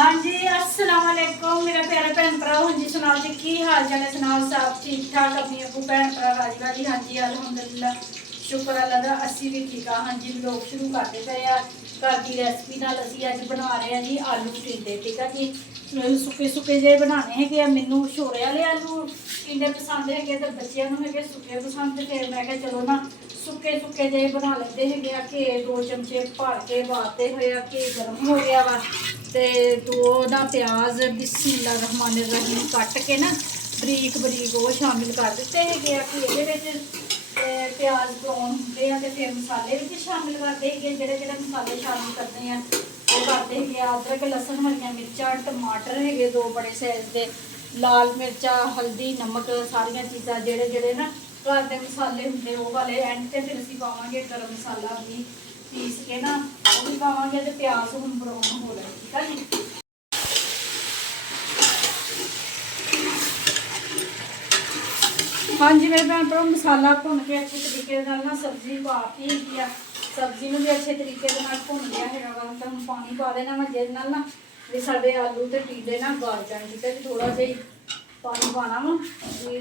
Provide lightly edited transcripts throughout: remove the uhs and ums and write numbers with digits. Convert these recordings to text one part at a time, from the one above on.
हाँ जी अस्सलाम वालेकुम मेरा प्यारे भैन भरा। हाँ जी सुनाओ जी की हाल चाल है, सुनाओ सब ठीक ठाक अपनी अबू भैन भरा राजी राजी। हाँ जी अलहमदुलिल्लाह शुक्र अल्लाह का असी भी ठीक हाँ। हाँ जी लोग शुरू करते पे घर की रेसिपी नाल असी अज बना रहे हैं जी आलू टिंडे। ठीक है जी सुके सुके जे बनाने है मैनू छोरे वाले आलू टिंडे पसंद है तो बच्चों है सुके पसंद। फिर मैं चलो ना सुके सुके जे बना लेते हैं। घे 2 चमचे भर के पाते हुए घे गर्म हो गया वा तो 2 ना प्याज बिस्मिल्लाह रहमान रहीम कट के ना बरीक बरीक वो शामिल कर दिते है कि प्याज ब्राउन होंगे तो फिर मसाले भी शामिल करते हैं। जोड़े मसाले शामिल करते हैं वो करते हैं अदरक लसन हरिया मिर्चा टमाटर है 2 बड़े साइज के लाल मिर्चा हल्दी नमक सारिया चीज़ा जोड़े जोड़े ना घर के मसाले होंगे वो वाले एंड से फिर असी पावे गर्म मसाला भी पीस के ना वो भी पावे तो प्याज हम ब्राउन हो रहे। ठीक है जी हाँ जी मेरे भैन भरा मसाला भुन के अच्छे तरीके ना सब्जी पाती है। सब्जी में भी अच्छे तरीके भुन गया है तो हम पानी पा देना वा जिस ना भी साढ़े आलू तो टिंडे ना गल जाए। ठीक है जी थोड़ा जही पानी पाना वा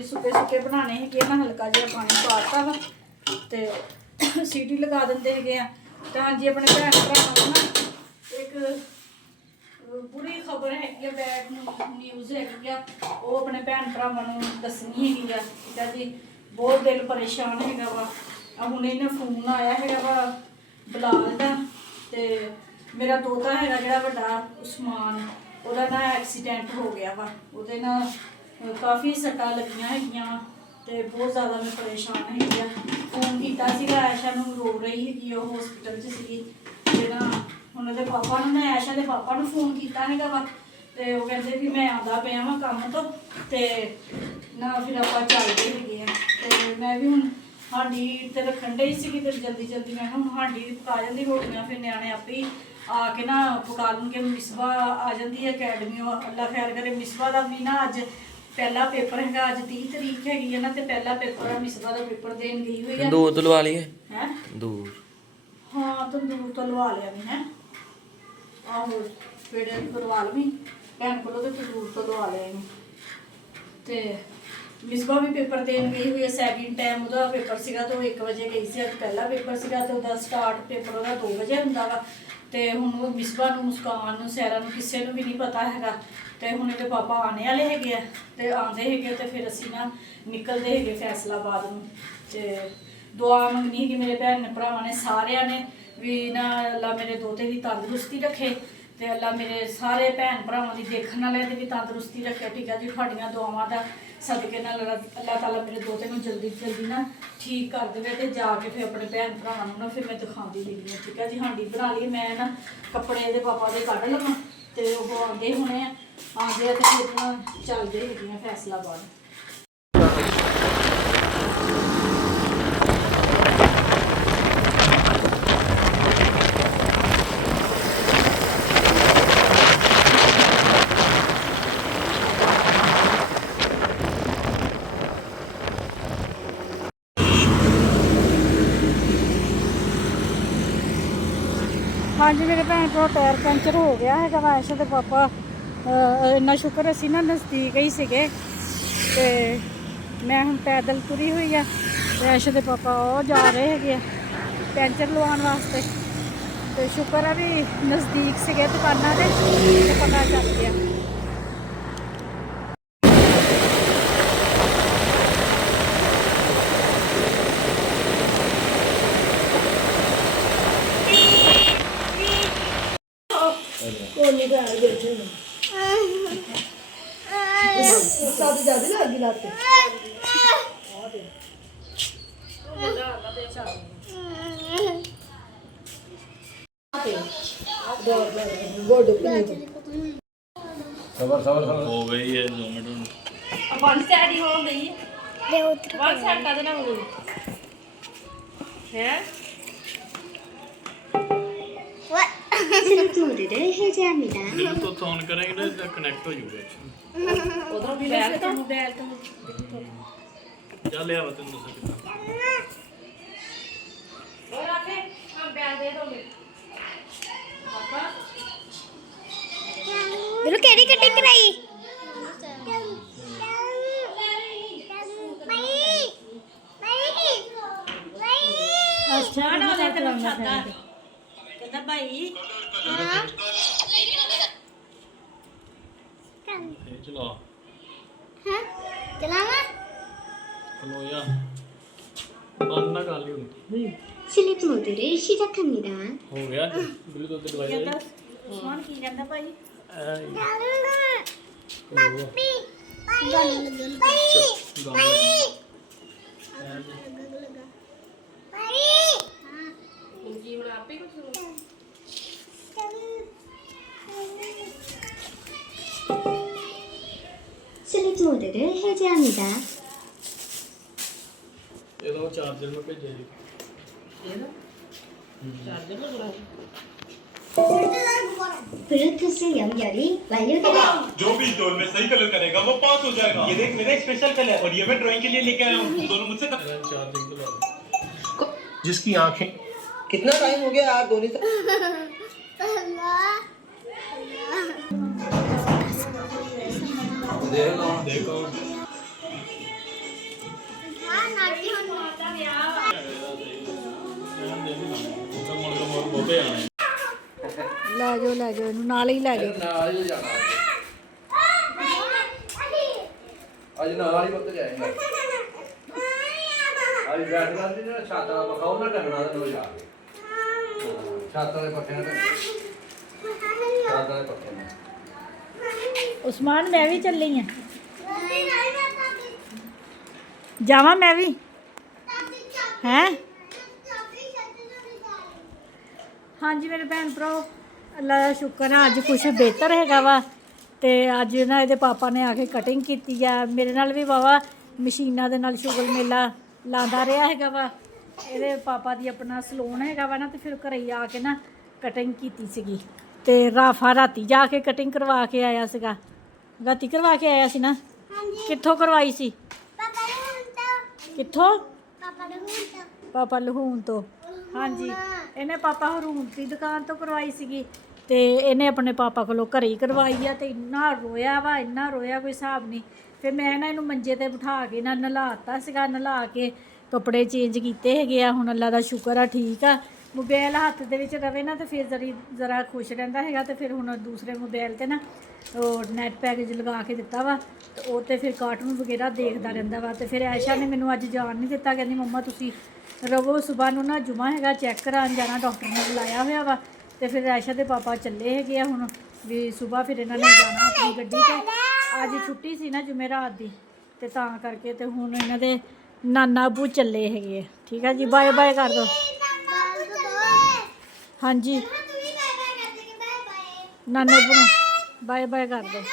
सुके सुके बनाने है ना हल्का जहा पानी पाता वा तो सीटी लगा देंगे है। तो हाँ जी अपने भैन भरावां ना एक बुरी खबर है बैड न्यूज़ है वो अपने भैन भरावां दसनी है। ठीक है जी बहुत दिल परेशान है वा हूँ इन्हें फोन आया है वा बिलाल का तो मेरा दोता है जोड़ा बड़ा उस्मान वह ना एक्सीडेंट हो गया वा वो ना काफ़ी सट्टा लगियां है तो बहुत ज़्यादा मैं परेशान है। फोन किया आयशा रो रही है वो हॉस्पिटल सी ना उन्होंने पापा मैं आयशा के पापा फोन किया है वा तो वो कहते भी मैं आता पाया वा काम तो ना फिर आप चलते है तो मैं भी हूँ हांडी तो रखन डई सी जल्दी जल्दी मैं हूँ हांडी पका जाती रोटियां फिर न्याणे आपे ही आके ना पका लूँगे। मिसबा आ जाती है अकैडमी अल्लाह खैर करे मिसबा का भी ना अज पहला पेपर है अज 30 तरीक है ना तो पहला पेपर है मिसबा का पेपर देन गई हुई है। दूर तो लवा लिए हैं दूर हाँ तंदूर तो लवा लिया भी है आहो पेड़े करवा ली भैन को तंदूर तो लवा लिया तो मिसबा भी पेपर देन गई हुई है। सैकेंड टाइम वह पेपर से तो 1 बजे गई सी अज पहला पेपर से तो वह स्टार्ट पेपर वह 2 बजे होंगे वा तो हूँ मिसबा मुस्कान सैरा किसी को भी नहीं पता है तो हूँ ये पापा आने वाले है तो आते है तो फिर असी ना निकलते है फैसलाबाद में तो दुआ मंगनी कि मेरे भैन भरावां ने सारिया ने भी ना अल्लाह मेरे दोते की तंदुरुस्ती रखे तो अल्लाह मेरे सारे भैन भरावां की देखने वाले की भी तंदुरुस्ती रखे। ठीक है जी तुहाड़ियां दुआवां दा सदके नाल अल्लाह ताला मेरे दोते को जल्दी जल्दी ना ठीक कर दे तो जाके फिर अपने भैन भरावां ना फिर मैं दिखाती रही हूँ। ठीक है जी हांडी बना ली मैं ना कपड़े ये पापा के कढ़ लवां तो वो आते होने आते तो फिर चलते है फैसलाबाद। हाँ जी मेरे भैन भरा टायर पंचर हो गया है आयशा के पापा इन्ना शुक्र असी ना नज़दीक ही सीगे तो मैं हम पैदल तुरी हुई है आयशा के पापा वो जा रहे है पंचर लवाने वास्ते तो शुक्र है भी नज़दीक सीगे दुकाना से पता चल गया। हो गई है 2 मिनट वन साइड ही हो गई वन साइड का देना वो है included है जामिना जब तो ऑन करेंगे ना तो कनेक्ट हो जाएगा उधर भी बैल तो चल यार तुम दूसरा कितना और आके हम बैल दे दोगे पापा ਕਿਹੜੀ ਕਟਿੰਗ ਕਰਾਈ? ਅੱਛਾ ਨਾ ਉਹਦੇ ਤੇ ਛਾਤਾ ਕਹਿੰਦਾ ਭਾਈ ਇਹ ਚਲਾ ਹਾਂ ਚਲਾਵਾ ਖਲੋ ਜਾ ਬੰਦ ਨਾ ਕਰ ਲਈ ਹੁਣ 슬립 모드를 시작합니다. ਹੋ ਗਿਆ ਬਲੂਟੁੱਥ ਤੇ ਦਵਾਈ ਕਹਿੰਦਾ ਉਸਮਾਨ ਕੀ ਕਹਿੰਦਾ ਭਾਈ 슬립 모드를 해제합니다. ਇਹਦਾ ਚਾਰਜਰ ਮੈਂ ਭੇਜਿਆ ਜੀ 블루투스 연결이 완료됩니다. जो भी स्टोर में सही कलर करेगा वो पास हो जाएगा। ये देख मेरा एक स्पेशल कलर और ये मैं ड्राइंग के लिए लेके आया हूँ। दोनों मुझसे ਚਾਰजिंग ਤੇ ਲਾ जिसकी आंखें कितना टाइम हो गया आप दोनों से? ਦੇਖੋ ਬੋਬੇ ਆਣੇ ਲੈ ਜਾਓ ਇਹਨੂੰ ਨਾਲ ਹੀ ਲੈ ਜਾਓ ਨਾਲ ਹੀ ਜਾਣਾ ਅੱਜ ਨਾਲ ਹੀ ਵਕਤ ਜਾਏਗਾ ਅੱਜ ਬੈਠ ਕਰ ਦੀ ਨਾ ਛਾਤਾ ਪਕਾਉ ਨਾ ਢੰਗਣਾ ਤੇ ਜਾ ਛਾਤਾ ਦੇ ਪੱਖੇ ਨਾਲ ਛਾਤਾ ਦੇ ਪੱਖੇ ਨਾਲ ਉਸਮਾਨ ਮੈਂ ਵੀ ਚੱਲੀ ਆ ਜਾਵਾਂ ਮੈਂ ਵੀ ਹੈ ਹਾਂਜੀ ਮੇਰੇ ਭੈਣ ਭਰਾ ਅੱਲਾ ਦਾ ਸ਼ੁਕਰ ਆ ਅੱਜ ਕੁਛ ਬਿਹਤਰ ਹੈਗਾ ਵਾ ਤੇ ਅੱਜ ਨਾ ਇਹਦੇ ਪਾਪਾ ਨੇ ਆ ਕੇ ਕਟਿੰਗ ਕੀਤੀ ਆ ਮੇਰੇ ਨਾਲ ਵੀ ਵਾਵਾ ਮਸ਼ੀਨਾਂ ਦੇ ਨਾਲ ਸ਼ੁਗਲ ਮੇਲਾ ਲਾਉਂਦਾ ਰਿਹਾ ਹੈਗਾ ਵਾ ਇਹਦੇ ਪਾਪਾ ਦੀ ਆਪਣਾ ਸਲੂਨ ਹੈਗਾ ਵਾ ਨਾ ਤੇ ਫਿਰ ਘਰੇ ਹੀ ਆ ਕੇ ਨਾ ਕਟਿੰਗ ਕੀਤੀ ਸੀਗੀ ਤੇ ਰਾਫਾ ਰਾਤੀ ਜਾ ਕੇ ਕਟਿੰਗ ਕਰਵਾ ਕੇ ਆਇਆ ਸੀਗਾ ਰਾਤੀ ਕਰਵਾ ਕੇ ਆਇਆ ਸੀ ਨਾ ਕਿੱਥੋਂ ਕਰਵਾਈ ਸੀ ਕਿੱਥੋਂ ਪਾਪਾ ਲਹੂਣ ਤੋਂ ਹਾਂਜੀ ਇਹਨੇ ਪਾਪਾ ਹਰੂਣ ਦੀ ਦੁਕਾਨ ਤੋਂ ਕਰਵਾਈ ਸੀਗੀ ਤੇ ਇਹਨੇ ਆਪਣੇ ਪਾਪਾ ਕੋਲੋਂ ਘਰੇ ਹੀ ਕਰਵਾਈ ਆ ਤੇ ਇੰਨਾ ਰੋਇਆ ਕੋਈ ਹਿਸਾਬ ਨਹੀਂ ਫਿਰ ਮੈਂ ਨਾ ਇਹਨੂੰ ਮੰਜੇ ਤੇ ਬਿਠਾ ਕੇ ਨਾ ਨਲਾਤਾ ਸੀਗਾ ਨਲਾ ਕੇ ਕੱਪੜੇ ਚੇਂਜ ਕੀਤੇ ਹੈਗੇ ਆ ਹੁਣ ਅੱਲਾ ਦਾ ਸ਼ੁਕਰ ਆ ਠੀਕ ਆ ਮੋਬਾਈਲ ਹੱਥ ਦੇ ਵਿੱਚ ਰਵੇ ਨਾ ਤੇ ਫਿਰ ਜ਼ਰਾ ਖੁਸ਼ ਰਹਿੰਦਾ ਹੈਗਾ ਤੇ ਫਿਰ ਹੁਣ ਦੂਸਰੇ ਮੋਬਾਈਲ ਤੇ ਨਾ ਉਹ ਨੈਟ ਪੈਕੇਜ ਲਗਾ ਕੇ ਦਿੱਤਾ ਵਾ ਤੇ ਉਹ ਤੇ ਫਿਰ ਕਾਰਟੂਨ ਵਗੈਰਾ ਦੇਖਦਾ ਰਹਿੰਦਾ ਵਾ ਤੇ ਫਿਰ ਐਸ਼ਾ ਨੇ ਮੈਨੂੰ ਅੱਜ ਜਾਣ ਨਹੀਂ ਦਿੱਤਾ ਕਹਿੰਦੀ ਮੰਮਾ ਤੁਸੀਂ ਰਵੋ ਸਵੇਰ ਨੂੰ ਨਾ ਜੁਮਾ ਹੈਗਾ ਚੈੱਕ ਕਰਾਉਣ ਜਾਣਾ ਡਾਕਟਰ ਨੇ ਬੁਲਾਇਆ ਹੋਇਆ ਵਾ ਤੇ ਫਿਰ ਐਸ਼ਾ ਦੇ ਪਾਪਾ ਚੱਲੇ ਹੈਗੇ ਆ ਹੁਣ ਵੀ ਸਵੇਰ ਫਿਰ ਇਹਨਾਂ ਨੇ ਜਾਣਾ ਆਪਣੀ ਗੱਡੀ ਤੇ ਅੱਜ ਛੁੱਟੀ ਸੀ ਨਾ ਜੁਮੇਰਾਤ ਦੀ ਤੇ ਤਾਂ ਕਰਕੇ ਤੇ ਹੁਣ ਇਹਨਾਂ ਦੇ ਨਾਨਾ ਅਬੂ ਚੱਲੇ ਹੈਗੇ ਆ ਠੀਕ ਆ ਜੀ ਬਾਏ ਬਾਏ ਕਰ ਦੋ ਹਾਂਜੀ ਨਾਨੇ ਅਬੂ ਨੂੰ ਬਾਏ ਬਾਏ ਕਰ ਦੋ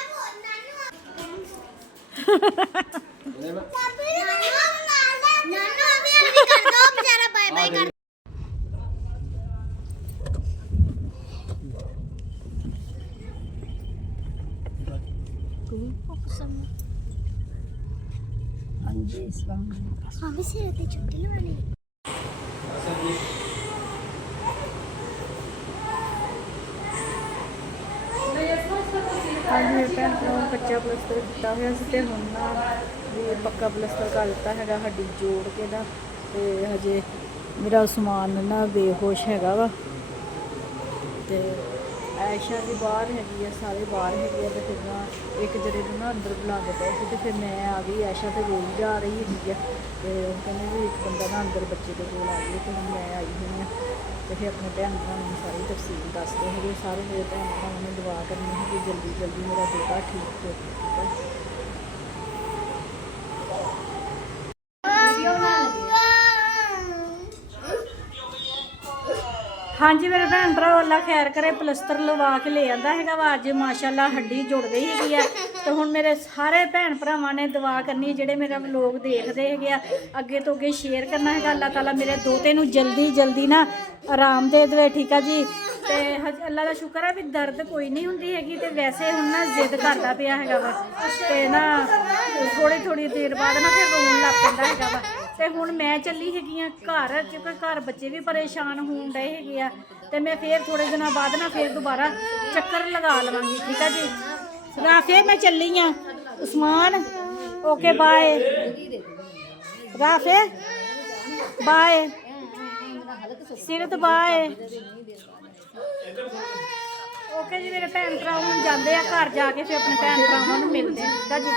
ਹਾਂਜੀ ਇਸਲਾਮ अभी से रहते छुट्टी लगाने ਹਾਂਜੀ ਮੇਰੇ ਭੈਣ ਭਰਾ ਕੱਚਾ ਪਲਸਤਰ ਕੀਤਾ ਹੋਇਆ ਸੀ ਤੇ ਹੁਣ ਨਾ ਵੀ ਪੱਕਾ ਪਲਸਤਰ ਕਰ ਦਿੱਤਾ ਹੈਗਾ ਹੱਡੀ ਜੋੜ ਕੇ ਨਾ ਤੇ ਹਜੇ ਮੇਰਾ ਸਮਾਨ ਨਾ ਬੇਹੋਸ਼ ਹੈਗਾ ਵਾ ਤੇ ਐਸ਼ਾ ਵੀ ਬਾਹਰ ਹੈਗੀ ਆ ਸਾਰੇ ਬਾਹਰ ਹੈਗੇ ਆ ਤੇ ਫਿਰ ਨਾ ਇੱਕ ਜਿਹੜੇ ਨੂੰ ਨਾ ਅੰਦਰ ਬੁਲਾਉਂਦੇ ਪਏ ਸੀ ਤੇ ਫਿਰ ਮੈਂ ਆ ਗਈ ਐਸ਼ਾ ਤੇ ਰੋਈ ਜਾ ਰਹੀ ਹੈਗੀ ਆ ਤੇ ਉਹ ਕਹਿੰਦੇ ਵੀ ਇੱਕ ਬੰਦਾ ਨਾ ਅੰਦਰ ਬੱਚੇ ਦੇ ਕੋਲ ਆ ਗਈ ਤੇ ਹੁਣ ਮੈਂ ਆਈ ਹੋਈ ਆ ਤੇ ਫਿਰ ਆਪਣੇ ਭੈਣ ਭਰਾਵਾਂ ਨੂੰ ਸਾਰੀ ਤਫਸੀਲ ਦੱਸਦੇ ਹੈਗੇ ਸਾਰੇ ਮੇਰੇ ਭੈਣ ਭਰਾਵਾਂ ਨੂੰ ਦੁਆ ਕਰਨੀ ਹੈ ਕਿ ਜਲਦੀ ਜਲਦੀ ਮੇਰਾ ਬੇਟਾ ਠੀਕ ਹੋ ਜਾਵੇ ਠੀਕ ਹੈ ਹਾਂਜੀ ਮੇਰੇ ਭੈਣ ਭਰਾ ਅੱਲਾ ਖੈਰ ਕਰੇ ਪਲਸਤਰ ਲਵਾ ਕੇ ਲੈ ਆਂਦਾ ਹੈਗਾ ਵਾ ਅੱਜ ਮਾਸ਼ਾਅੱਲਾ ਹੱਡੀ ਜੁੜ ਗਈ ਹੈਗੀ ਆ ਤੇ ਹੁਣ ਮੇਰੇ ਸਾਰੇ ਭੈਣ ਭਰਾਵਾਂ ਨੇ ਦੁਆ ਕਰਨੀ ਜਿਹੜੇ ਮੇਰਾ ਵਲੋਗ ਦੇਖਦੇ ਹੈਗੇ ਆ ਅੱਗੇ ਤੋਂ ਅੱਗੇ ਸ਼ੇਅਰ ਕਰਨਾ ਹੈਗਾ ਅੱਲਾਹ ਤਾਲਾ ਮੇਰੇ ਦੋਤੇ ਨੂੰ ਜਲਦੀ ਜਲਦੀ ਨਾ ਆਰਾਮ ਦੇ ਦੇਵੇ ਠੀਕ ਆ ਜੀ ਤੇ ਅੱਲਾ ਦਾ ਸ਼ੁਕਰ ਹੈ ਵੀ ਦਰਦ ਕੋਈ ਨਹੀਂ ਹੁੰਦੀ ਹੈਗੀ ਤੇ ਵੈਸੇ ਹੁਣ ਨਾ ਜ਼ਿੱਦ ਕਰਦਾ ਪਿਆ ਹੈਗਾ ਵਾ ਤੇ ਨਾ ਥੋੜੀ ਦੇਰ ਬਾਅਦ ਨਾ ਫਿਰ ਰੋਣ ਲੱਗ ਪੈਂਦਾ ਹੈਗਾ ਵਾ ਤੇ ਹੁਣ ਮੈਂ ਚੱਲੀ ਹੈਗੀ ਆ ਘਰ ਕਿਉਂਕਿ ਘਰ ਬੱਚੇ ਵੀ ਪਰੇਸ਼ਾਨ ਹੋਣ ਡਏ ਹੈਗੇ ਆ ਤੇ ਮੈਂ ਫੇਰ ਥੋੜੇ ਦਿਨਾਂ ਬਾਅਦ ਨਾ ਫੇਰ ਦੁਬਾਰਾ ਚੱਕਰ ਲਗਾ ਲਵਾਂਗੀ ਠੀਕ ਆ ਜੀ ਰਾਫੇ ਮੈਂ ਚੱਲੀ ਆ Usman okay bye Rafay bye Sirat bye okay ਜੀ ਮੇਰੇ ਭੈਣ ਭਰਾ ਹੁਣ ਜਾਂਦੇ ਆ ਘਰ ਜਾ ਕੇ ਫਿਰ ਆਪਣੇ ਭੈਣ ਭਰਾਵਾਂ ਨੂੰ ਮਿਲਦੇ ਆ ਠੀਕ ਆ ਜੀ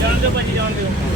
ਜਾਣ ਦਿਓ ਭਾਜੀ ਜਾਣ ਦਿਓ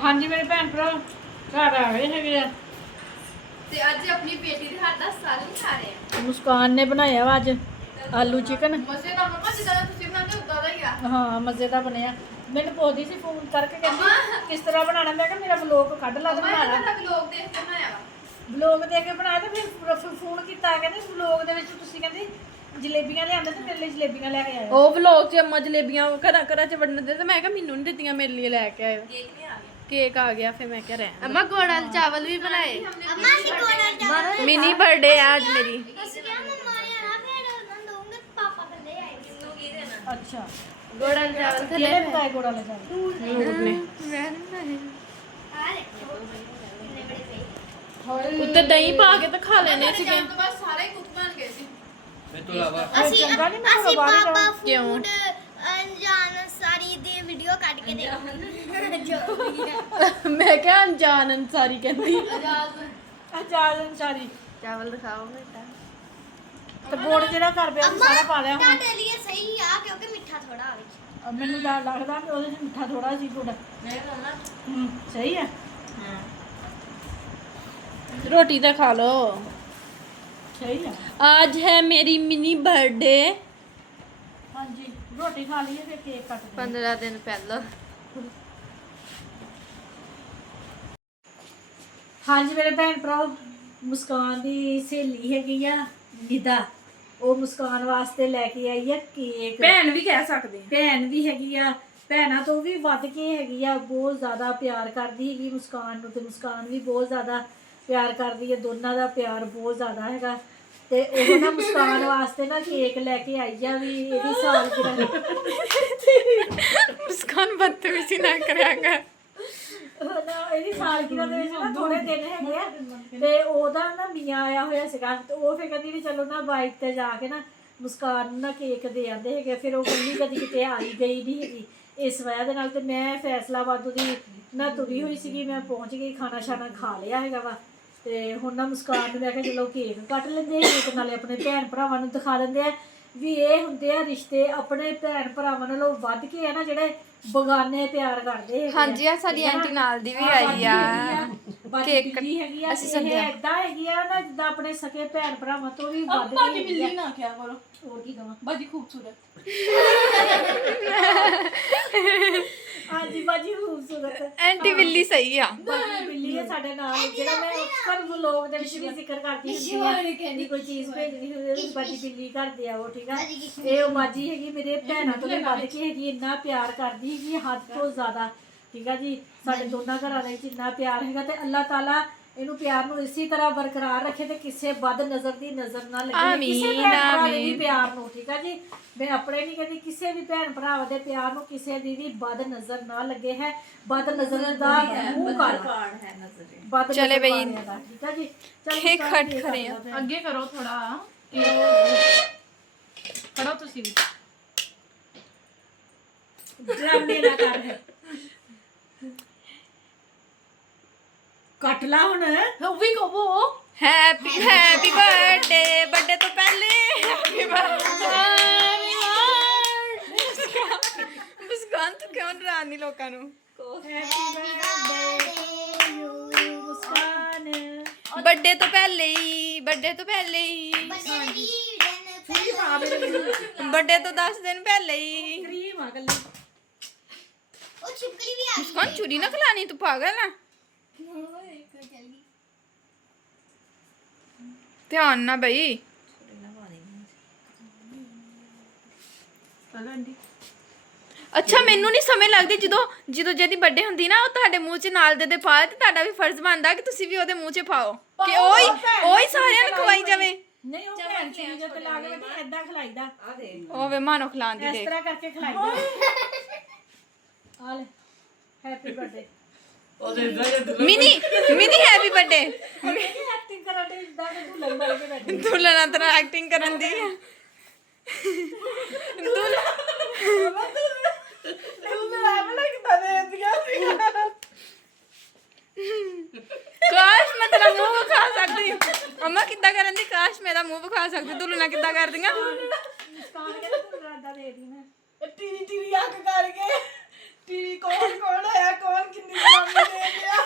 ਹਾਂਜੀ ਮੇਰੇ ਭੈਣ ਭਰਾ ਘਰ ਆ ਗਏ ਹੈਗੇ ਆ ਤੇ ਅੱਜ ਆਪਣੀ ਬੇਟੀ ਦੇ ਹੱਥ ਦਾ ਸਾਲਨ ਖਾ ਰਹੇ ਆ ਮੁਸਕਾਨ ਨੇ ਬਣਾਇਆ ਵਾ ਅੱਜ ਆਲੂ ਚਿਕਨ ਮਜ਼ੇ ਦਾ ਮੰਮਾ ਜਿੱਦਾਂ ਦਾ ਤੁਸੀਂ ਬਣਾਉਂਦੇ ਉਦਾਂ ਦਾ ਹੀ ਆ ਹਾਂ ਮਜ਼ੇ ਦਾ ਬਣਿਆ ਮੈਨੂੰ ਪੁੱਛਦੀ ਸੀ ਫੋਨ ਕਰਕੇ ਕਹਿੰਦੀ ਕਿਸ ਤਰ੍ਹਾਂ ਬਣਾਉਣਾ ਮੈਂ ਕਿਹਾ ਮੇਰਾ ਵਲੋਗ ਕੱਢ ਲਾ ਤੇ ਮੈਂ ਬਣਾ ਲਾ ਤਾਂ ਵਲੌਗ ਦੇਖ ਕੇ ਬਣਾਇਆ ਵਾ ਵਲੋਗ ਦੇ ਕੇ ਬਣਾਇਆ ਤੇ ਫਿਰ ਫੋਨ ਕੀਤਾ ਕਹਿੰਦੇ ਵਲੋਗ ਦੇ ਵਿੱਚ ਤੁਸੀਂ ਕਹਿੰਦੀ ਜਲੇਬੀਆਂ ਲਿਆਂਦੇ ਤੇ ਮੇਰੇ ਲਈ ਜਲੇਬੀਆਂ ਲੈ ਕੇ ਆਏ ਉਹ ਵਲੌਗ 'ਚ ਅੰਮਾ ਜਲੇਬੀਆਂ ਘਰਾਂ ਘਰਾਂ 'ਚ ਵੰਡਣ ਦੇ ਤੇ ਮੈਂ ਕਿਹਾ ਮੈਨੂੰ ਨਹੀਂ ਦਿੱਤੀਆਂ ਮੇਰੇ ਲਈ ਲੈ ਕੇ ਆਇਓ ਕੇਕ ਆ ਗਿਆ ਫਿਰ ਮੈਂ ਕਿਹਾ ਰਹਿ ਅੰਮਾ ਗੋੜਾ ਚਾਵਲ ਵੀ ਬਣਾਏ अम्मा से कोड़ा ਮਿਨੀ ਬਰਥਡੇ ਆ ਅੱਜ ਮੇਰੀ क्या मम्मा ने ना फिर उन्होंने दूंगे पापा को ले आएंगे ਅੱਛਾ ਗੋੜਾ ਚਾਵਲ ਥੱਲੇ ਕਿਹਨੇ ਪਕਾਏ ਗੋੜਾ ਲੈ ਜਾਏ ਨੂਰ ਨੇ अरे कितने बड़े पे ਉੱਤੇ ਦਹੀਂ ਪਾ ਕੇ ਤਾਂ ਖਾ ਲੈਣੇ ਸੀਗੇ ਤੋਂ ਬਾਅਦ ਸਾਰੇ ਕੁੱਕ ਬਣ ਗਏ ਸੀ ਇਹ ਤੋਂ ਇਲਾਵਾ ਚੰਗਾ ਨਹੀਂ ਮੈਂ ਬਾਹਰ ਜਾਵਾਂ ਕਿਉਂ अनजान सारी दी वीडियो काट के दे ਮੈਂ ਕਿਹਾ ਅਣਜਾਣ ਅਨਸਾਰੀ ਕਹਿੰਦੀ ਅਜਾਲ ਅਨਸਾਰੀ ਚਾਵਲ ਦਿਖਾਓ ਬੇਟਾ ਤੇ ਗੋੜ ਜਿਹੜਾ ਕਰ ਪਿਆ ਸੀ ਸਾਰਾ ਪਾ ਲਿਆ ਹੁਣ ਤੁਹਾਡੇ ਲਈ ਸਹੀ ਆ ਕਿਉਂਕਿ ਮਿੱਠਾ ਥੋੜਾ ਆਵੇ ਮੈਨੂੰ ਤਾਂ ਲੱਗਦਾ ਕਿ ਉਹਦੇ ਚ ਮਿੱਠਾ ਥੋੜਾ ਸੀ ਗੋੜਾ ਸਹੀ ਹੈ ਰੋਟੀ ਤਾਂ ਖਾ ਲੋ ਸਹੀ ਹੈ आज है मेरी मिनी बर्थडे ਹਾਂਜੀ ਰੋਟੀ ਖਾ ਲਈਏ ਫਿਰ ਕੇਕ ਕੱਟ ਦੇ 15 दिन पहले ਹਾਂਜੀ ਮੇਰੇ ਭੈਣ ਭਰਾ ਮੁਸਕਾਨ ਦੀ ਸਹੇਲੀ ਹੈਗੀ ਆ ਨਿਦਾ ਉਹ ਮੁਸਕਾਨ ਵਾਸਤੇ ਲੈ ਕੇ ਆਈ ਆ ਕੇਕ ਭੈਣ ਵੀ ਕਹਿ ਸਕਦੇ ਭੈਣ ਵੀ ਹੈਗੀ ਆ ਭੈਣਾਂ ਤੋਂ ਵੀ ਵੱਧ ਕੇ ਹੈਗੀ ਆ ਬਹੁਤ ਜ਼ਿਆਦਾ ਪਿਆਰ ਕਰਦੀ ਹੈਗੀ ਮੁਸਕਾਨ ਨੂੰ ਤੇ ਮੁਸਕਾਨ ਵੀ ਬਹੁਤ ਜ਼ਿਆਦਾ ਪਿਆਰ ਕਰਦੀ ਹੈ ਦੋਨਾਂ ਦਾ ਪਿਆਰ ਬਹੁਤ ਜ਼ਿਆਦਾ ਹੈਗਾ ਤੇ ਉਹ ਨਾ ਮੁਸਕਾਨ ਵਾਸਤੇ ਨਾ ਕੇਕ ਲੈ ਕੇ ਆਈ ਆ ਵੀ ਇਹਦੀ ਸਾਲਗਿਰਹ मुस्कान बदतमीजी ना करेगा ਨਾ ਇਹਦੀ ਸਾਲਗਿਰਹ ਦੇ ਵਿੱਚ ਨਾ ਥੋੜੇ ਦਿਨ ਹੈਗੇ ਆ ਤੇ ਉਹਦਾ ਨਾ ਮੀਆਂ ਆਇਆ ਹੋਇਆ ਸੀਗਾ ਤੇ ਉਹ ਫਿਰ ਕਹਿੰਦੀ ਵੀ ਚਲੋ ਨਾ ਬਾਈਕ ਤੇ ਜਾ ਕੇ ਨਾ ਮੁਸਕਾਨ ਨੂੰ ਨਾ ਕੇਕ ਦੇ ਆਂਦੇ ਹੈਗੇ ਫਿਰ ਉਹ ਕਹਿੰਦੀ ਕਦੀ ਕਿਤੇ ਆਈ ਗਈ ਨਹੀਂ ਹੈਗੀ ਇਸ ਵਜ੍ਹਾ ਦੇ ਨਾਲ ਤੇ ਮੈਂ ਫੈਸਲਾਬਾਦ ਦੀ ਨਾ ਤੁਰੀ ਹੋਈ ਸੀਗੀ ਮੈਂ ਪਹੁੰਚ ਗਈ ਖਾਣਾ ਸ਼ਾਨਾ ਖਾ ਲਿਆ ਹੈਗਾ ਵਾ ਤੇ ਹੁਣ ਨਾ ਮੁਸਕਾਨ ਨੂੰ ਮੈਂ ਕਿਹਾ ਚਲੋ ਕੇਕ ਕੱਟ ਲੈਂਦੇ ਆ ਤੇ ਨਾਲੇ ਆਪਣੇ ਭੈਣ ਭਰਾਵਾਂ ਨੂੰ ਦਿਖਾ ਦਿੰਦੇ ਆ ਵੀ ਇਹ ਹੁੰਦੇ ਆ ਰਿਸ਼ਤੇ ਆਪਣੇ ਭੈਣ ਭਰਾਵਾਂ ਨਾਲੋਂ ਵੱਧ ਕੇ ਆ ਨਾ ਜਿਹੜੇ ਬਗਾਨੇ ਪਿਆਰ ਕਰਦੇ ਹੈਗੇ ਹਾਂਜੀ ਆ ਸਾਡੀ ਆਂਟੀ ਨਾਲ ਦੀ ਵੀ ਆਈ ਆ ਕੇਕ ਕੱਟੀ ਹੈਗੀ ਆ ਅਸੀਂ ਇਦਾਂ ਹੈਗੀ ਆ ਨਾ ਜਿੱਦਾਂ ਆਪਣੇ ਸਕੇ ਭੈਣ ਭਰਾਵਾਂ ਤੋਂ ਵੀ ਵੱਧ ਕੇ ਬਿੱਲੀ ਨਾ ਕਿਆ ਕਰੋ ਹੋਰ ਕੀ ਕਹਾਂ ਬਾਜੀ ਖੂਬਸੂਰਤ ਹਾਂਜੀ ਬਾਜੀ ਖੂਬਸੂਰਤ ਆਂਟੀ ਬਿੱਲੀ ਸਹੀ ਆ ਬਾਜੀ ਬਿੱਲੀ ਹੈ ਸਾਡੇ ਨਾਲ ਜਿਹੜਾ ਮੈਂ ਅਕਸਰ ਵਲੋਗ ਦੇ ਵਿੱਚ ਵੀ ਜ਼ਿਕਰ ਕਰਦੀ ਹੁੰਦੀ ਆ ਕਹਿੰਦੀ ਕੋਈ ਚੀਜ਼ ਭੇਜਣੀ ਹੋਵੇ ਉਹਦੀ ਬਾਜੀ ਬਿੱਲੀ ਕਰਦੇ ਆ ਉਹ ਠੀਕ ਆ ਇਹ ਉਹ ਬਾਜੀ ਹੈਗੀ ਮੇਰੇ ਭੈਣਾਂ ਤੋਂ ਵੀ ਵੱਧ ਕੇ ਹੈਗੀ ਇੰਨਾ ਪਿਆਰ ਕਰਦੀ ਹੈਗੀ ਹੱਦ ਤੋਂ ਜ਼ਿਆਦਾ ਠੀਕ ਆ ਜੀ ਸਾਡੇ ਦੋਨਾਂ ਘਰਾਂ ਦੇ ਵਿੱਚ ਇੰਨਾ ਪਿਆਰ ਹੈਗਾ ਤੇ ਅੱਲਾਹ ਤਾਲਾ ਇਹਨੂੰ ਪਿਆਰ ਨੂੰ ਇਸੇ ਤਰ੍ਹਾਂ ਬਰਕਰਾਰ ਰੱਖੇ ਤੇ ਕਿਸੇ ਬਦ ਨਜ਼ਰ ਦੀ ਨਜ਼ਰ ਨਾ ਲੱਗੇ ਕਿਸੇ ਭੈਣ ਭਰਾ ਦੇ ਵੀ ਪਿਆਰ ਨੂੰ ਠੀਕ ਆ ਜੀ ਮੈਂ ਆਪਣੇ ਨਹੀਂ ਕਹਿੰਦੀ ਕਿਸੇ ਵੀ ਭੈਣ ਭਰਾ ਦੇ ਪਿਆਰ ਨੂੰ ਕਿਸੇ ਦੀ ਵੀ ਬਦ ਨਜ਼ਰ ਨਾ ਲੱਗੇ ਹੈ ਬਦ ਨਜ਼ਰ ਦਾ ਮੂੰਹ ਕਾਲਾ ਹੈ ਨਜ਼ਰ ਚਲੇ ਬਈ ਠੀਕ ਆ ਜੀ ਚਲ ਕੇਕ ਕੱਟ ਰਹੇ ਆ ਅੱਗੇ ਕਰੋ ਥੋੜਾ ਕਰੋ ਤੁਸੀਂ ਵੀ ਡਰਾਮੇ ਨਾ ਕਰ ਹੈ ਕੱਟ ਲਾ ਹੁਣ ਵੀ ਕਹੋ हैप्पी हैप्पी बर्थडे बर्थडे तो पहले हैप्पी बर्थडे ਸੁਣਾਉਂਦੀ ਲੋਕਾਂ ਨੂੰ ਮੁਸਕਾਨ ਬਰਥਡੇ ਤੋਂ ਪਹਿਲੇ ਹੀ ਬਰਥਡੇ ਤੋਂ ਪਹਿਲੇ ਹੀ ਬਰਥਡੇ ਤੋਂ 10 ਦਿਨ ਪਹਿਲੇ ਹੀ ਕਰੀਮ ਆ ਗੱਲੇ ਉਹ ਛਿਪਕਲੀ ਵੀ ਆ ਮੁਸਕਾਨ ਚੂਰੀ ਨਾ ਖਿਲਾਣੀ ਤੂੰ ਪਾਗਲ ਆ ਧਿਆਨ ਨਾ ਬਈ ਚਲੋ ਆਂਟੀ ਅੱਛਾ ਮੈਨੂੰ ਨਹੀਂ ਸਮਝ ਲੱਗਦੀ ਜਦੋਂ ਜਿਹਦੀ ਬਰਥਡੇ ਹੁੰਦੀ ਨਾ ਉਹ ਤੁਹਾਡੇ ਮੂੰਹ 'ਚ ਨਾਲ ਦੇ ਪਾਏ ਤੇ ਤੁਹਾਡਾ ਵੀ ਫਰਜ਼ ਬਣਦਾ ਕਿ ਤੁਸੀਂ ਵੀ ਉਹਦੇ ਮੂੰਹ 'ਚ ਪਾਓ ਕਿ ਉਹੀ ਸਾਰਿਆਂ ਨੂੰ ਖਵਾਈ ਜਾਵੇ ਨਹੀਂ ਉਹ ਭੈਣ ਚੀਜ਼ ਜੋ ਤੇ ਲਾ ਕੇ ਬੈਠੀ ਏਦਾਂ ਖਲਾਈਦਾ ਉਹ ਵੇ ਮਾਨੋ ਖਿਲਾਉਂਦੀ ਇਸ ਦੇ ਤਰ੍ਹਾਂ ਕਰਕੇ ਖਲਾਈਦਾ ਆ ਲੈ happy birthday mini happy birthday acting ਕਰਨ ਦੇ ਇਦਾਂ ਕਿ ਤੂੰ ਲੰਬਾ ਕੇ ਬੈਠੀ ਦੁਲਹਨਾਂ ਤਰ੍ਹਾਂ ਐਕਟਿੰਗ ਕਰਨ ਦੀ ਕਾਸ਼ ਮੈਂ ਤੇਰਾ ਮੂੰਹ ਵਿਖਾ ਸਕਦੀ ਅਮਾ ਕਿੱਦਾਂ ਕਰਨ ਦੀ ਕਾਸ਼ ਮੇਰਾ ਮੂੰਹ ਵਿਖਾ ਸਕਦੀ ਦੁਲਹਨਾਂ ਕਿੱਦਾਂ ਕਰਦੀਆਂ ਮੁਸਕਾਨ ਕੇ ਤੂੰ ਰਾਦਾ ਦੇ ਦੀ ਮੈਂ ਟੀਰੀ ਟੀਰੀ ਅੱਖ ਕਰਕੇ ਟੀਰੀ ਕੌਣ ਆਇਆ ਕੌਣ ਕਿੰਨੀ ਸਲਾਮੀ ਦੇ ਗਿਆ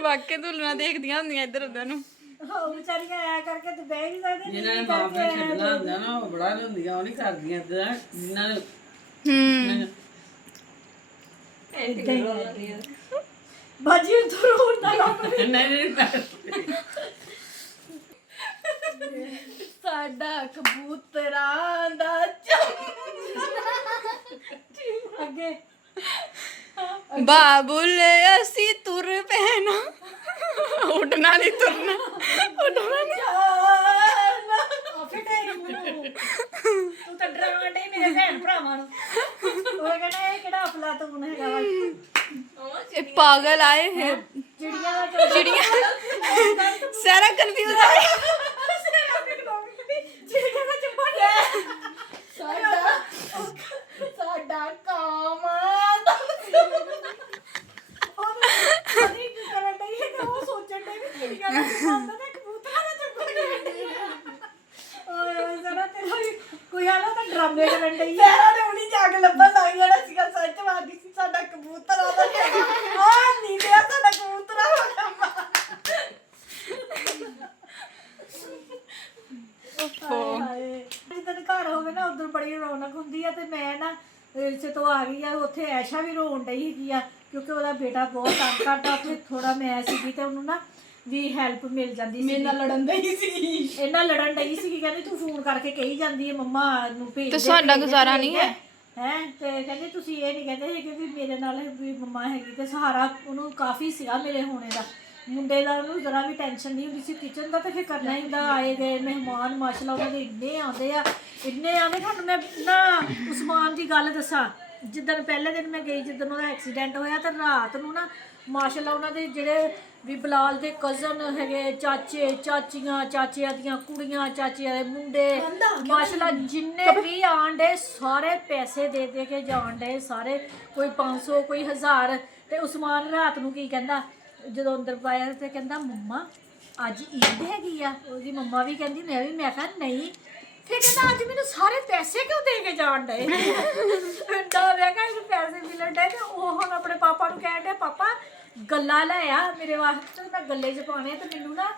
ਵਾਕੇ ਦੁਲਹਨਾਂ ਦੇਖਦੀਆਂ ਹੁੰਦੀਆਂ ਇੱਧਰ ਉੱਧਰ ਨੂੰ ਹਾਂ ਵਿਚਾਰੀਆਂ ਆਇਆ ਕਰਕੇ ਤੇ ਬਹਿ ਨਹੀਂ ਸਕਦੇ ਜਿਹਨਾਂ ਨੇ ਮਾਂ ਪਿਓ ਛੱਡਣਾ ਹੁੰਦਾ ਨਾ ਉਹ ਬੜਾ ਹੁੰਦੀਆਂ ਉਹ ਨਹੀਂ ਕਰਦੀਆਂ ਤੇ ਜਿਨ੍ਹਾਂ ਨੇ ਬਾਜੀ ਉਧਰ ਹੁੰਦਾ ਲੋਕ ਨਹੀਂ ਸਾਡਾ ਕਬੂਤਰਾਂ ਦਾ ਚੰਮ ਅੱਗੇ ਬਾਬੁਲ ਅਸੀਂ ਤੁਰ ਪੈਣਾ ਉੱਡਣਾ ਨਹੀਂ ਤੁਰਨਾ ਉੱਡਣਾ ਨਹੀਂ ਆਫੇ ਟਾਈਮ ਤੂੰ ਤਾਂ ਡਰਾਉਣ ਡਈ ਮੇਰੇ ਭੈਣ ਭਰਾਵਾਂ ਨੂੰ ਉਹ ਕਹਿੰਦਾ ਇਹ ਕਿਹੜਾ ਅਫਲਾਤੂਨ ਹੈਗਾ ਵਾ ਇਹ ਪਾਗਲ ਆਏ ਹੈ ਚਿੜੀਆਂ ਦਾ ਚਿੜੀਆਂ ਸਾਰਾ ਕਨਫਿਊਜ਼ ਆ ਚਿੜੀਆਂ ਦਾ ਚੰਬਾ ਸਾਡਾ ਕਾਮ ਅਰੇ ਕੀ ਕਰਨ ਡਈ ਹੈ ਕਿ ਉਹ ਸੋਚਣ ਡਈ ਵੀ ਚਿੜੀਆਂ ਦਾ ਚੰਬਾ ਤੇ ਕਬੂਤਰਾਂ ਦਾ ਚੰਬਾ ਓਏ ਜ਼ਰਾ ਤੇ ਕੋਈ ਹਾਲਾ ਤਾਂ ਡਰਾਮੇ ਕਰਨ ਡਈ ਹੈ ਸਾਰਾ ਨੇ ਉਨੀ ਜਾ ਕੇ ਲੱਭਣ ਲੱਗ ਜਾਣਾ ਸੀਗਾ ਸੱਚ ਵਾਦੀ ਸੀ ਸਾਡਾ ਕਬੂਤਰ ਆਦਾ ਆ ਨਹੀਂ ਤੇ ਸਾਡਾ ਕਬੂਤਰ ਆ ਹਾਏ ਜਦੋਂ ਘਰ ਹੋਵੇ ਨਾ ਉਧਰ ਬੜੀ ਰੌਣਕ ਹੁੰਦੀ ਆ ਤੇ ਮੈਂ ਨਾ ਇਸੇ ਤੋਂ ਆ ਗਈ ਆ ਉੱਥੇ ਐਸ਼ਾ ਵੀ ਰੋਣ ਡਈ ਹੈਗੀ ਆ ਕਿਉਂਕਿ ਉਹਦਾ ਬੇਟਾ ਬਹੁਤ ਤੰਗ ਕਰਦਾ ਉੱਥੇ ਥੋੜਾ ਮੈਂ ਸੀਗੀ ਤੇ ਉਹਨੂੰ ਨਾ ਵੀ ਹੈਲਪ ਮਿਲ ਜਾਂਦੀ ਸੀ ਮੇਰੇ ਨਾਲ ਲੜਨ ਦਈ ਸੀ ਇਹਨਾਂ ਲੜਨ ਡਈ ਸੀਗੀ ਕਹਿੰਦੀ ਤੂੰ ਫੋਨ ਕਰਕੇ ਕਹੀ ਜਾਂਦੀ ਹੈ ਮੰਮਾ ਨੂੰ ਭੇਜ ਤੇ ਸਾਡਾ ਗੁਜ਼ਾਰਾ ਨਹੀਂ ਹੈ ਤੇ ਕਹਿੰਦੇ ਤੁਸੀਂ ਇਹ ਨਹੀਂ ਕਹਿੰਦੇ ਹੈਗੇ ਵੀ ਮੇਰੇ ਨਾਲ ਵੀ ਮੰਮਾ ਹੈਗੀ ਤੇ ਸਹਾਰਾ ਉਹਨੂੰ ਕਾਫੀ ਸੀਗਾ ਮੇਰੇ ਹੋਣੇ ਦਾ ਮੁੰਡੇ ਦਾ ਉਹਨੂੰ ਜ਼ਰਾ ਵੀ ਟੈਨਸ਼ਨ ਨਹੀਂ ਹੁੰਦੀ ਸੀ ਕਿਚਨ ਦਾ ਤੇ ਫਿਰ ਕਰਨਾ ਹੀ ਹੁੰਦਾ ਆਏ ਗਏ ਮਹਿਮਾਨ ਮਾਸ਼ਾਅੱਲਾ ਉਹਨਾਂ ਦੇ ਇੰਨੇ ਆਉਂਦੇ ਤੁਹਾਨੂੰ ਮੈਂ ਨਾ ਉਸਮਾਨ ਦੀ ਗੱਲ ਦੱਸਾਂ ਜਿੱਦਣ ਪਹਿਲੇ ਦਿਨ ਮੈਂ ਗਈ ਜਿੱਦਣ ਉਹਦਾ ਐਕਸੀਡੈਂਟ ਹੋਇਆ ਤੇ ਰਾਤ ਨੂੰ ਨਾ ਮਾਸ਼ਾਅੱਲਾ ਉਹਨਾਂ ਦੇ ਜਿਹੜੇ ਵੀ ਬਲਾਲ ਦੇ ਕਜ਼ਨ ਹੈਗੇ ਚਾਚੇ ਚਾਚੀਆਂ ਚਾਚਿਆਂ ਦੀਆਂ ਕੁੜੀਆਂ ਚਾਚਿਆਂ ਦੇ ਮੁੰਡੇ ਮਾਸ਼ਾਅੱਲਾ ਜਿੰਨੇ ਵੀ ਆਂਡੇ ਸਾਰੇ ਪੈਸੇ ਦੇ ਦੇ ਕੇ ਜਾਣ ਡੇ ਸਾਰੇ ਕੋਈ 500 ਕੋਈ 1000 ਤੇ ਉਸਮਾਨ ਰਾਤ ਨੂੰ ਕੀ ਕਹਿੰਦਾ ਜਦੋਂ ਅੰਦਰ ਪਾਇਆ ਤੇ ਕਹਿੰਦਾ ਮੰਮਾ ਅੱਜ ਈਦ ਹੈਗੀ ਆ ਉਹਦੀ ਮੰਮਾ ਵੀ ਕਹਿੰਦੀ ਮੈਂ ਕਿਹਾ ਨਹੀਂ ਫਿਰ ਕਹਿੰਦਾ ਅੱਜ ਮੈਨੂੰ ਸਾਰੇ ਪੈਸੇ ਕਿਉਂ ਦੇ ਕੇ ਜਾਣ ਡਏ ਡਰ ਰਿਹਾ ਕਿ ਪੈਸੇ ਮਿਲਣ ਡਏ ਤੇ ਉਹ ਹੁਣ ਆਪਣੇ ਪਾਪਾ ਨੂੰ ਕਹਿਣ ਡਿਆ ਪਾਪਾ ਗੱਲਾ ਲੈ ਆ ਮੇਰੇ ਵਾਸਤੇ ਮੈਂ ਗੱਲੇ 'ਚ ਪਾਉਣੇ ਤੇ ਮੈਨੂੰ ਨਾ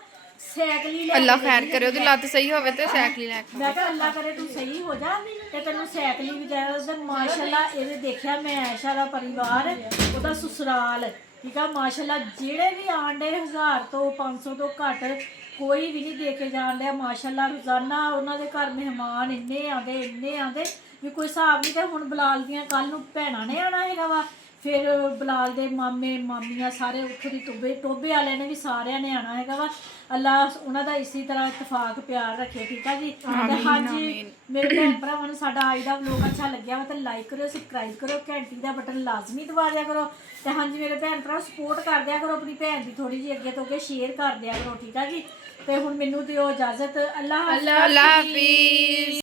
ਸਾਈਕਲ ਹੀ ਲੈ ਅੱਲਾ ਖੈਰ ਕਰੇ ਉਹਦੀ ਲੱਤ ਸਹੀ ਹੋਵੇ ਤੇ ਸਾਈਕਲ ਲੈ ਕੇ ਮੈਂ ਕਿਹਾ ਅੱਲਾ ਕਰੇ ਤੂੰ ਸਹੀ ਹੋ ਜਾ ਤੇ ਤੈਨੂੰ ਸਾਈਕਲ ਵੀ ਦੇ ਦੇ ਮਾਸ਼ਾਅੱਲਾ ਇਹਦੇ ਦੇਖਿਆ ਮੈਂ ਆਇਸ਼ਾ ਦਾ ਪਰਿਵਾਰ ਉਹਦਾ ਸਸੁਰਾਲ ਠੀਕ ਆ ਮਾਸ਼ਾਅੱਲਾ ਜਿਹੜੇ ਵੀ ਆਂਡੇ 1000 ਤੋਂ 500 ਤੋਂ ਘੱਟ ਕੋਈ ਵੀ ਨਹੀਂ ਦੇ ਕੇ ਜਾਣ ਡਿਆ ਮਾਸ਼ਾਅੱਲਾ ਰੋਜ਼ਾਨਾ ਉਹਨਾਂ ਦੇ ਘਰ ਮਹਿਮਾਨ ਇੰਨੇ ਆਉਂਦੇ ਵੀ ਕੋਈ ਹਿਸਾਬ ਨਹੀਂ ਤੇ ਹੁਣ ਬਲਾਲ ਦੀਆਂ ਕੱਲ ਨੂੰ ਭੈਣਾਂ ਨੇ ਆਣਾ ਹੈਗਾ ਵਾ ਫਿਰ ਬਲਾਲ ਦੇ ਮਾਮੇ ਮਾਮੀਆਂ ਸਾਰੇ ਉੱਥੋਂ ਦੀ ਟੋਬੇ ਵਾਲਿਆਂ ਨੇ ਵੀ ਸਾਰਿਆਂ ਨੇ ਆਣਾ ਹੈਗਾ ਵਾ ਅੱਲਾ ਉਹਨਾਂ ਦਾ ਇਸੇ ਤਰ੍ਹਾਂ ਇਤਫਾਕ ਪਿਆਰ ਰੱਖੇ ਠੀਕ ਆ ਜੀ ਤੇ ਹਾਂਜੀ ਮੇਰੇ ਭੈਣ ਭਰਾਵਾਂ ਨੂੰ ਸਾਡਾ ਅੱਜ ਦਾ ਵਲੋਗ ਅੱਛਾ ਲੱਗਿਆ ਵਾ ਤਾਂ ਲਾਈਕ ਕਰਿਓ ਸਬਸਕ੍ਰਾਈਬ ਕਰਿਓ ਘੰਟੀ ਦਾ ਬਟਨ ਲਾਜ਼ਮੀ ਦਬਾ ਦਿਆ ਕਰੋ ਤੇ ਹਾਂਜੀ ਮੇਰੇ ਭੈਣ ਭਰਾ ਸਪੋਰਟ ਕਰ ਦਿਆ ਕਰੋ ਆਪਣੀ ਭੈਣ ਦੀ ਥੋੜੀ ਜਿਹੀ ਅੱਗੇ ਤੋਂ ਅੱਗੇ ਸ਼ੇਅਰ ਕਰ ਦਿਆ ਕਰੋ ਠੀਕ ਆ ਜੀ ਤੇ ਹੁਣ ਮੈਨੂੰ ਦਿਓ ਇਜਾਜ਼ਤ ਅੱਲਾ ਅੱਲਾ ਹਾਫਿਜ਼